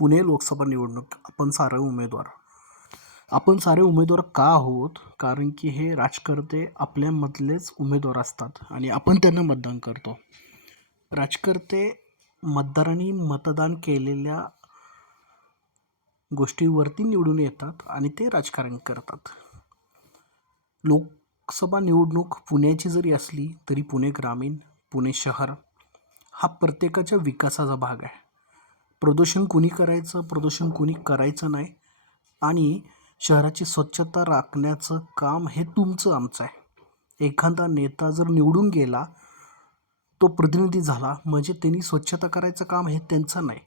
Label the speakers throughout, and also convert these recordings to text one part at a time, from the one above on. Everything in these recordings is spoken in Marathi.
Speaker 1: पुणे लोकसभा निवडणूक. आपण सारे उमेदवार. आपण सारे उमेदवार का आहोत? कारण की हे राजकर्ते आपल्यामधलेच उमेदवार असतात आणि आपण त्यांना मतदान करतो. राजकर्ते मतदारांनी मतदान केलेल्या गोष्टीवरती निवडून येतात आणि ते राजकारण करतात. लोकसभा निवडणूक पुण्याची जरी असली तरी पुणे ग्रामीण पुणे शहर हा प्रत्येकाच्या विकासाचा भाग आहे. प्रदूषण कुणी करायचं? प्रदूषण कुणी करायचं नाही? आणि शहराची स्वच्छता राखण्याचं काम हे तुमचं आमचं आहे. एखादा नेता जर निवडून गेला तो प्रतिनिधी झाला म्हणजे त्यांनी स्वच्छता करायचं काम हे त्यांचं नाही.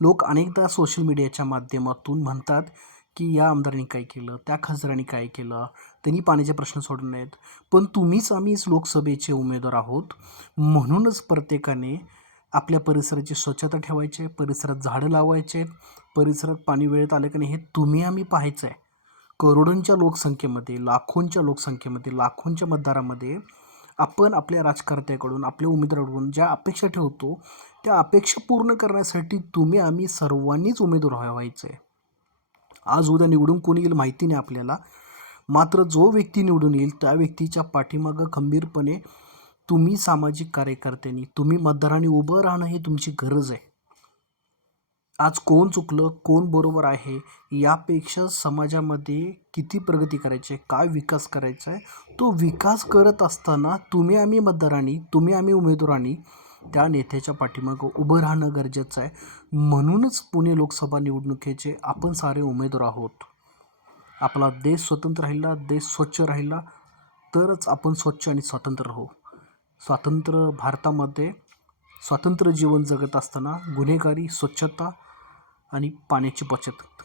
Speaker 1: लोक अनेकदा सोशल मीडियाच्या माध्यमातून म्हणतात की या आमदारांनी काय केलं? त्या खासदारांनी काय केलं? त्यांनी पाण्याचे प्रश्न सोडले नाहीत. पण तुम्हीच आम्हीच लोकसभेचे उमेदवार आहोत म्हणूनच प्रत्येकाने आपल्या परिसराची स्वच्छता ठेवायची आहे परिसरात झाडं लावायचे परिसरात पाणी वेळेत आलं की नाही हे तुम्ही आम्ही पाहायचं आहे करोडोंच्या लोकसंख्येमध्ये लाखोंच्या लोकसंख्येमध्ये लाखोंच्या मतदारामध्ये आपण आपल्या राजकारत्याकडून आपल्या उमेदवाराकडून ज्या अपेक्षा ठेवतो त्या अपेक्षा पूर्ण करण्यासाठी तुम्ही आम्ही सर्वांनीच उमेदवार व्हायचं आहे आज उद्या निवडून कोणी येईल माहिती नाही आपल्याला. मात्र जो व्यक्ती निवडून येईल त्या व्यक्तीच्या पाठीमागं खंबीरपणे तुम्ही सामाजिक कार्यकर्त्यांनी तुम्ही मतदारांनी उभं राहणं ही तुमची गरज आहे. आज कोण चुकलं कोण बरोबर आहे यापेक्षा समाजामध्ये किती प्रगती करायची आहे काय विकास करायचा आहे तो विकास करत असताना तुम्ही आम्ही मतदारांनी तुम्ही आम्ही उमेदवारांनी त्या नेत्याच्या पाठीमागं उभं राहणं गरजेचं आहे. म्हणूनच पुणे लोकसभा निवडणुकीचे आपण सारे उमेदवार आहोत. आपला देश स्वतंत्र राहिला देश स्वच्छ राहिला तरच आपण स्वच्छ आणि स्वतंत्र राहू. स्वातंत्र्य भारतामध्ये स्वातंत्र्य जीवन जगत असताना गुन्हेगारी स्वच्छता आणि पाण्याची बचत.